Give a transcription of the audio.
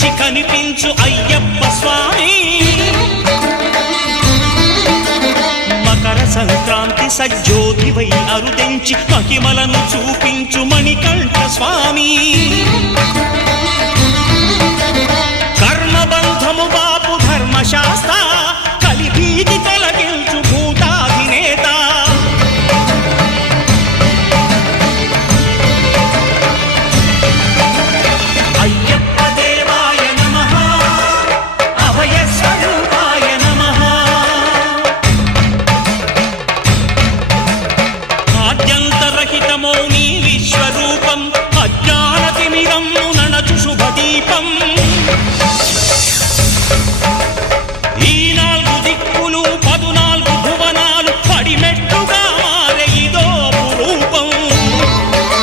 మించి కనిపించు అయ్యప్ప స్వామి మకర సంక్రాంతి సజ్జోతివై అరుదెంచి మహిమలను చూపించు మణికంఠ స్వామి